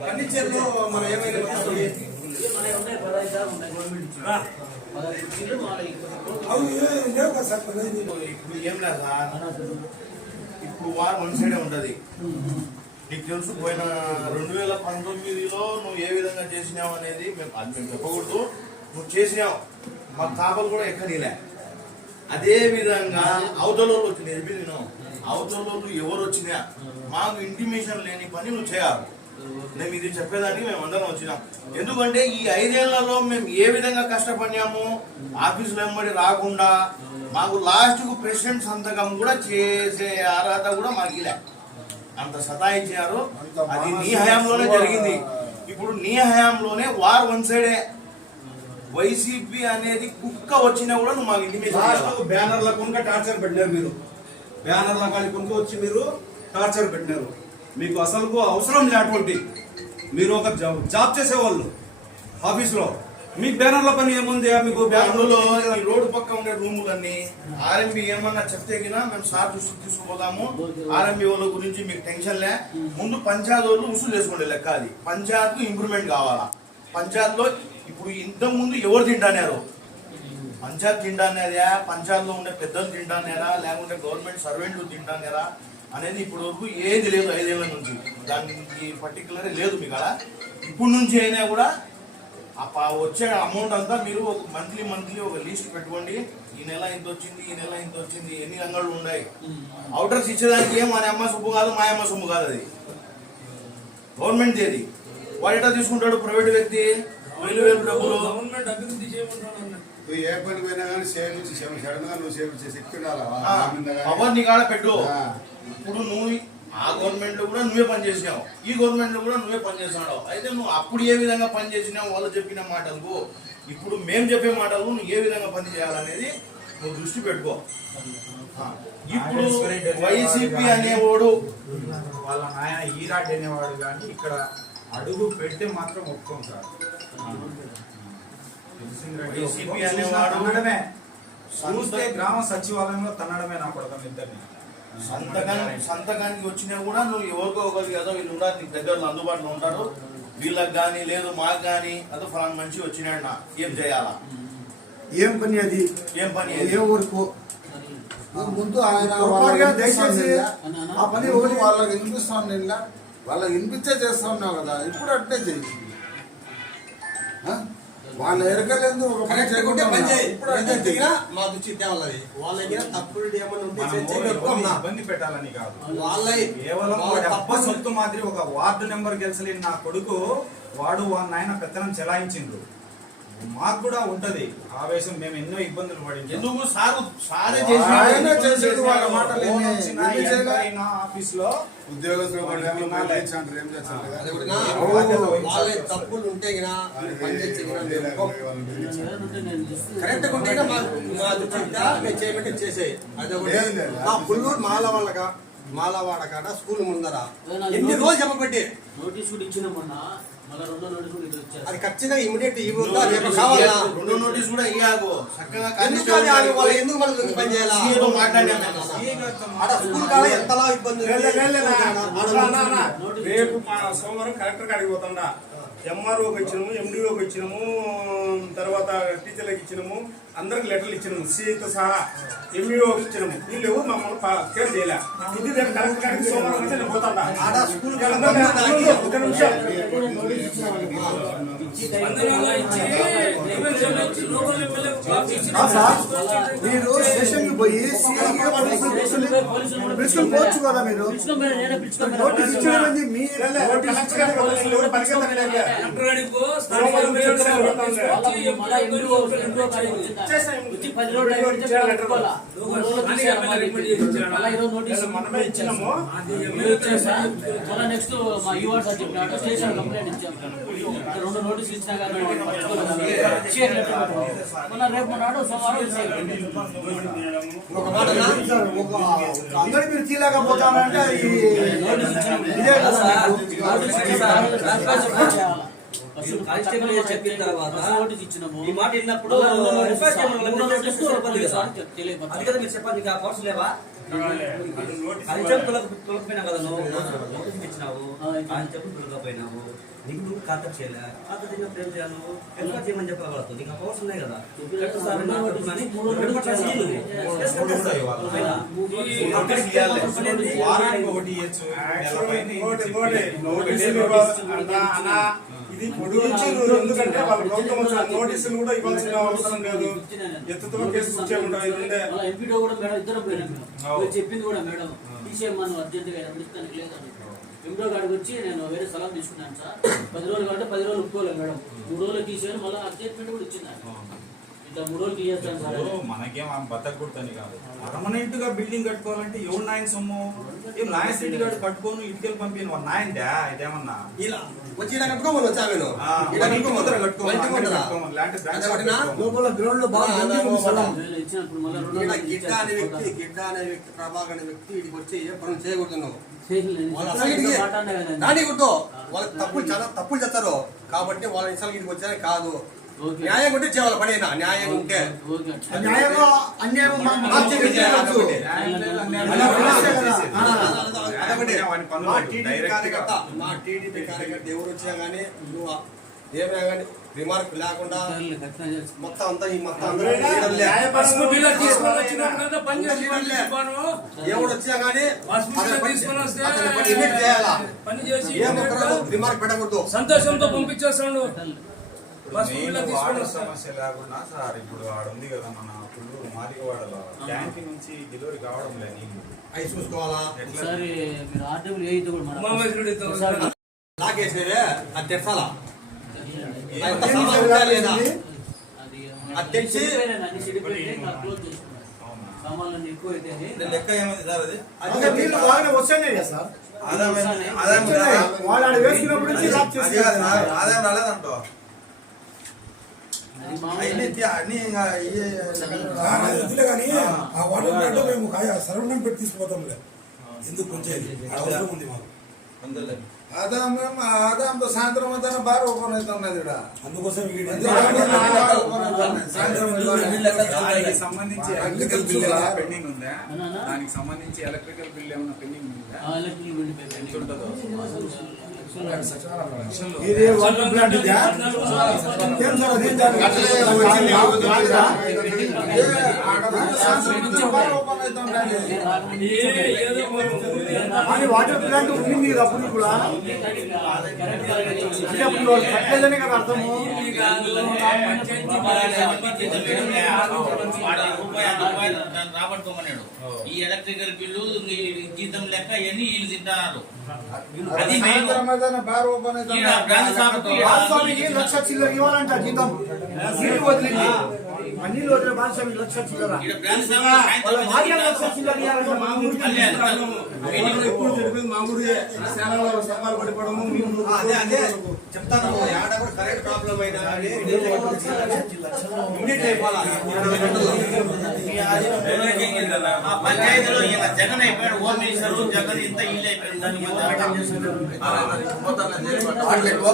ఫర్నిచర్లో మన ఏమైనా ఇప్పుడు ఏం లేదు ఇప్పుడు వార్ వన్ సైడే ఉంటది. నీకు తెలుసు పోయిన రెండు వేల పంతొమ్మిదిలో నువ్వు ఏ విధంగా చేసినావు అనేది మేము అది మేము చెప్పకూడదు. నువ్వు చేసినావు. మా కాపలు కూడా ఎక్కనీలే అదే విధంగా అవతల వచ్చి నేర్పి నేను అవతల వాళ్ళు ఎవరు వచ్చినా మాకు ఇంటిమేషన్ లేని పని నువ్వు చేయాలి. మేము ఇది చెప్పేదానికి మేము అందరం వచ్చినాం. ఎందుకంటే ఈ ఐదేళ్ళలో మేము ఏ విధంగా కష్టపడినాము ఆఫీసులో వెంబడి రాకుండా మాకు లాస్ట్కు ప్రెసిడెంట్ సంతకం కూడా చేసే అర్హత కూడా మాకు ఇలా. అంత సతాయించారు అది నీ హయాంలోనే జరిగింది. ఇప్పుడు నీ హయాంలోనే వార్ వన్ సైడే. వైసీపీ అనేది కుక్క వచ్చినా కూడా నువ్వు మాకు ఇంటిమేషన్ లాస్ట్ బ్యానర్ల కొనుక టార్చర్ పెట్టినారు మీరు. బ్యానర్ల కానీ కొనుక వచ్చి మీరు టార్చర్ పెట్టినారు. మీకు అసలు అవసరం లేటువంటి మీరు ఒక జాబ్ జాబ్ చేసేవాళ్ళు ఆఫీస్లో మీకు బ్యానర్ల పని ఏముంది? మీకు బ్యానర్లో రోడ్డు పక్క ఉండే రూములన్నీ ఆర్ఎంబి ఏమన్నా చెప్తే గినా మేము సార్ దృష్టికి తీసుకుపోతాము ఆర్ఎంబి వాళ్ళ గురించి మీకు టెన్షన్ లే. ముందు పంచాయత్ వాళ్ళు ఉసులు చేసుకోండి లెక్క అది. పంచాయత్ ఇంప్రూవ్మెంట్ కావాలా? పంచాయత్లో ఇప్పుడు ఇంత ముందు ఎవరు తింటానారు పంచాయత్ తింటానేరా పంచాయత్లో ఉండే పెద్దలు తింటానేరా లేకుంటే గవర్నమెంట్ సర్వెంట్లు తింటానేరా అనేది ఇప్పుడు వరకు ఏది లేదు ఐదేళ్ళ నుంచి. దానికి పర్టికులర్ లేదు మీకు అలా ఇప్పుడు నుంచి అయినా కూడా వచ్చే అమౌంట్ అంతా మీరు ఒక మంత్లీ మంత్లీ ఒక లిస్ట్ పెట్టుకోండి. ఈ నెల ఇంత వచ్చింది ఈ నెల ఇంత వచ్చింది ఎన్ని రంగాలు ఉన్నాయి. అవుటర్స్ ఇచ్చేదానికి ఏం మన అమ్మ సొమ్ము కాదు మా అమ్మ సొమ్ము కాదు అది. గవర్నమెంట్ ఏది వాడు ఎట్లా తీసుకుంటాడు? ప్రైవేట్ వ్యక్తి? వేలు వేలు డబ్బులు గవర్నమెంట్ అభివృద్ధి చేయమంటాను నువ్వు ఏ పని పోయినా కానీ సేవ్ సడన్గా నువ్వు సేవ్ చేసే శక్తి. పవర్ నీ కాడ పెట్టు. ఇప్పుడు నువ్వు ఆ గవర్నమెంట్లో కూడా నువ్వే పని చేసినావు. ఈ గవర్నమెంట్లో కూడా నువ్వే పని చేసినావు. అయితే నువ్వు అప్పుడు ఏ విధంగా పని చేసినావు? వాళ్ళు చెప్పిన మాటలకు. ఇప్పుడు మేము చెప్పే మాటలు నువ్వు ఏ విధంగా పని చేయాలనేది నువ్వు దృష్టి పెట్టుకో. ఇప్పుడు వైసీపీ అనేవాడు వాళ్ళ నాయన ఈరాడ్ అనేవాడు కానీ ఇక్కడ అడుగు పెడితే మాత్రం ఒప్పుకోం సార్ వైసీపీ అనేవాడు తన్నడమే. చూస్తే గ్రామ సచివాలయంలో తన్నడమే నా కొడతాం ఇద్దరిని. సంతకానికి సంతకానికి వచ్చినా కూడా నువ్వు ఎవరికో ఒకరికి ఏదో వీళ్ళు ఉండాలి నీకు దగ్గరలో అందుబాటులో ఉంటారు. వీళ్ళకి కానీ లేదు మాకు కానీ అదో ఫలానా మంచి వచ్చినాడు నా. ఏం చేయాలా? ఏం పని అది? ఏం పని ఏ ఊరుకు? ముందు ఆయన దయచేసి ఆ పని ఒకటి వాళ్ళకి వినిపిస్తాను నిన్న వాళ్ళకి వినిపించే చేస్తా ఉన్నావు కదా ఇప్పుడు అట్టే చెయ్యి ఆ? వాళ్ళ ఎరకలేదు ఒక పని కరెక్ట్ ఉంటే చేయకుండా పని చేయి. ఉన్నావు. ఇప్పుడు అట్టే అంటే చెయ్యి. మా దృష్టి తేవాలది వాళ్ళ దగ్గర తప్పులు ఏమైనా ఉంటే ఇబ్బంది పెట్టాలని కాదు వాళ్ళ కేవలం సొత్తు మాదిరి ఒక వార్డు నెంబర్ గెలిచలేని నా కొడుకు వాడు వాళ్ళ నాయన పెత్తనం చెలాయించిండ్రు మాకు కూడా ఉంటది. ఆవేశం మేము ఎన్నో ఇబ్బందులు పడింది ఎందుకు? సారు సారే వాళ్ళ మాటలు ఆఫీస్లో ఉద్యోగస్తులు తప్పులు ఉంటే. కరెక్ట్ ఉంటే గినా మా మా దృష్టి మేము చేయబట్టి చేసేయి. అది ఒకటి. లేదు, లేదు. మా పుల్లూరు మాలవాళ్ళక మాలవాడ కాడ స్కూల్ ముందర. ఎన్ని రోజులు చెప్పబట్టి? నోటీస్ కూడా ఇచ్చిన మొన్న. అది ఖచ్చితంగా ఇమీడియట్ ఇవ్వద్దా? రేపు కావాలా? రెండో నోటీస్ కూడా ఇయ్యాకు. చక్కగా ఎందుకు అది ఆమె వాళ్ళు ఎందుకు మనం పని చేయాలా? స్కూల్ కాడ ఎంతలా ఇబ్బంది రేపు మా సోమవారం కలెక్టర్ కాడికి పోతుండా ఎంఆర్ఓకి ఇచ్చినాము ఎండిఓకి ఇచ్చినాము తర్వాత టీచర్లకు ఇచ్చినాము అందరికి లెటర్లు ఇచ్చినాము సీతో సహా ఎంఈఓకి ఇచ్చినాము. వీళ్ళు ఎవరు మమ్మల్ని కేర్ చేయలే. ఇది సోమవారం నేను పోతాడా. ఒక నిమిషం. మీరు స్టేషన్కి పోయి పిలుచుకుని పోవచ్చు కదా మీరు నోటీస్ ఇచ్చడం ఏంది? మీ మనమే ఇచ్చినాము నెక్స్ట్ మా యూఆర్ సార్ చెప్పినాడు స్టేషన్ కంప్లైంట్ ఇచ్చాము రెండు నోటీసులు ఇచ్చినా కానీ మళ్ళా రేపు నాడు. ఒక మాట నా? సార్, ఒక అందరి మీరు అది. ఇదే కదా కానిస్టేబుల్ చెప్పిన తర్వాత ఈ మాట విన్నప్పుడు. అది కదా మీరు చెప్పాలి ఆ పవర్స్ లేవా కానిస్టేబుల్ తొలగపోయినావు కదా నువ్వు నోటీస్ ఇచ్చినావు. కానిస్టేబుల్ తొలగపోయినావు నీకు నువ్వు కాంటాక్ట్ చేయలే. చేయనప్పుడు ఏం చేయాలి చేయమని వాళ్ళతో నీకు ఆ పవర్స్ ఉన్నాయి కదా. ఇది ఎందుకంటే వాళ్ళ ప్రభుత్వం వచ్చిన నోటీసులు కూడా ఇవ్వాల్సిన అవసరం లేదు. ఎత్తుతో కేసు. అవు. పోయి చెప్పింది కూడా మేడం. తీసేయమని అర్జెంట్గా పిలుస్తానికి లేదని ఎనిమిదో కాడికి వచ్చి నేను వేరే స్థలం తీసుకున్నాను సార్. పది రోజులు కాబట్టి పది రోజులు ఒప్పుకోలేదు మేడం. మూడు రోజులు తీసేయని మళ్ళీ అర్జెంట్మెంట్ కూడా ఇచ్చింది. మనకేం బతకూడదని కాదు. పర్మనెంట్గా బిల్డింగ్ కట్టుకోవాలంటే ఎవరు నాయన సొమ్ము? ఏం నాయన సిటీ గారు కట్టుకోను ఇటుకలు పంపిన. వాడు నాయందా ఇదేమన్నా? ఇలా. వచ్చి ఇలా కట్టుకోమని వీళ్ళు? ఇలా కట్టుకోమని, గ్రౌండ్లో బాగా గిడ్డ అనే వ్యక్తి. గిడ్డ అనే వ్యక్తి ప్రభాకర్ అనే వ్యక్తి వచ్చి ఏ పనులు చేయకూడదు. వాళ్ళ తప్పులు చాలా తప్పులు చేస్తారు. కాబట్టి వాళ్ళ ఇన్సాలకి ఇడికి వచ్చారని కాదు. న్యాయం ఉంటే చేయాలి పని అయినా. న్యాయం ఉంటే. మా. టీడీపీ. కార్యకర్త మా టీడీపీ కార్యకర్త ఎవరు వచ్చినా కానీ నువ్వు ఏమైనా కానీ రిమార్క్ లేకుండా. మొత్తం అంతా ఈ మొత్తం ఎవడు వచ్చినా కానీ రిమార్క్ పెట్టకూడదు. సంతోషంతో పంపించేస్తాడు. మెయిన్ వాటర్ సమస్య లేకుండా సార్ ఇప్పుడు ఆడ ఉంది కదా మన పుల్లూరు మాదిగవాడలో. ట్యాంక్ నుంచి డెలివరీ కావడం లేదు నీళ్ళు. అవి చూసుకోవాలా? ఒకసారి మీరు ఆర్డబ్ల్యూ కూడా మన- అది తెచ్చాలా లేదా. అది తెచ్చి- లెక్క ఏమైంది సార్ అది? బాగానే సార్. ఆదాయం. ఆదాయం వేసుకున్నప్పుడు మామూలు అన్ని ఇంకా ఈ వద్దులే కానీ ఆ. వాటర్ ప్లాంట్ మేము సరవణం పెట్టి తీసుకుపోతాం ఎందుకు కొంచెం అవసరం ఉంది మాకు. ఆదాం ఆదాంతో సాయంత్రం అంతా బాగా ఓపెన్ అవుతున్నది ఇక్కడ అందుకోసం ఈ దానికి సంబంధించి ఎలక్ట్రికల్ బిల్ ఏమైనా పెండింగ్ ఉందా? అవునా? దానికి సంబంధించి ఎలక్ట్రికల్ బిల్ ఏమైనా పెండింగ్ ఉందా? ఆ ఎలక్ట్రిక్ బిల్ పే ఎంత ఉంటుందో? ఇది వాటర్ ప్లాంట్ ఇదా? ఏం సార్ అది? అట్లే కానీ వాటర్ ప్లాంట్ ఉండింది కదా అప్పుడు కూడా. అంటే అప్పుడు కట్టలేదనే కదా అర్థము. రాబట్టుకోమన్నాడు. ఈ ఎలక్ట్రికల్ బిల్లు జీతం లెక్క ఇవన్నీ వీళ్ళు తింటున్నారు. అది బ్రాంచ్ లక్ష చిల్లర ఇవ్వాలంట జీతం. వదిలింది. అన్ని లక్ష చిల్లర వాళ్ళ భార్య లక్ష చిల్లర ఎప్పుడు చెడిపోయింది? మా ఊరే శాలలో స్తంభాలు పడిపోవడము మేము అదే అదే. చెప్తాను. కూడా కరెంట్ ప్రాబ్లం అయినా అయిపోవాలా. ఆ పంచాయతీలో జగన్ అయిపోయాడు హోమ్ మినిస్టర్ జగన్ ఇంత ఇల్లు అయిపోయాడు దాని మధ్య వాటిలో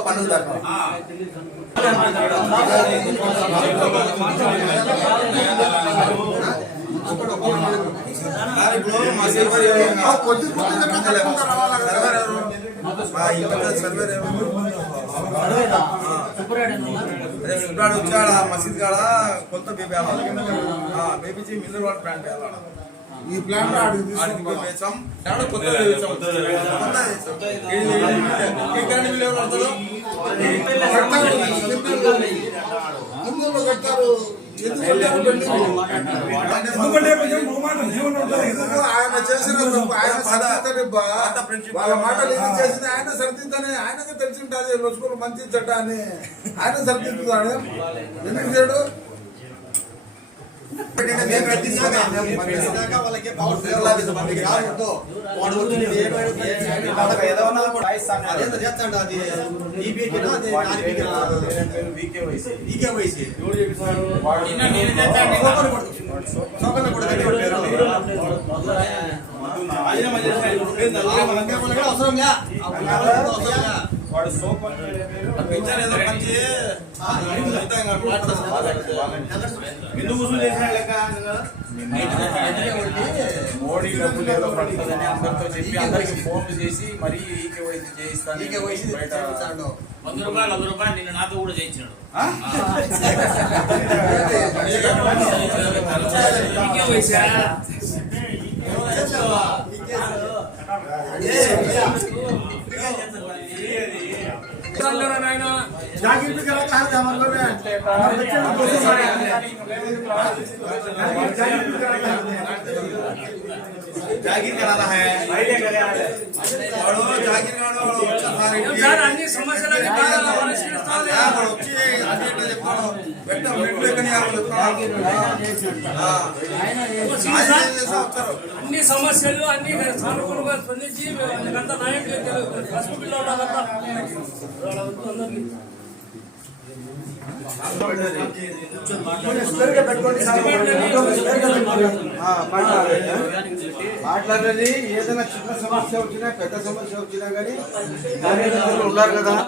ఇప్పుడు మా మసీద్ కాడ కొత్త బేబీ బేబీజీ మిల్లర్ వాడు బ్రాండ్ ఈ ప్లాన్? ముందు కట్టారు ఆయన చేసిన ఆయన సరిదిద్దని వాళ్ళ మాటలు ఇది చేసింది ఆయన సరిదిద్దని ఆయనకు తెలిసి ఉంటుంది లొచ్చుకుని మంచి చెడ్డ అని ఆయన సరిదిద్దుతాడు ఎందుకు చేయడు అవసరం లే అవసరం లే వాడు సోప్ అని ఎందుకు వసూలు చేసిన లెక్క? మోడీ డబ్బులు ఏదో పడుతుందని అందరితో చెప్పి అందరికి ఫోన్ చేసి మరీ ఈకేవైసీ చేయిస్తాను బయట వంద రూపాయలు వంద రూపాయలు నిన్న నాతో కూడా చేయించినాడు ఆ? ఇంకే వయసా జాగీర్ కరాలా హై వాడు జాగీర్ కాడు వాడు ఒక్కసారి సార్ అన్ని సమస్యలన్నీ బాగా పరిష్కరిస్తాను ఆ, వాడు వచ్చి అది ఎట్లా చెప్తాడు వెంట మెట్లు ఎక్కని ఆవిడ చెప్తాడు. ఆ. ఆయన ఏం చేస్తా వస్తారు అన్ని సమస్యలు అన్ని సానుకూలంగా స్పందించి వాళ్ళకంతా నాయకులు పసుపు పిల్లలు వాళ్ళంతా అందరికీ మాట్లాడేది ఏదైనా చిన్న సమస్య వచ్చినా పెద్ద సమస్య వచ్చినా కానీ కార్యకర్తలు ఉన్నారు కదా.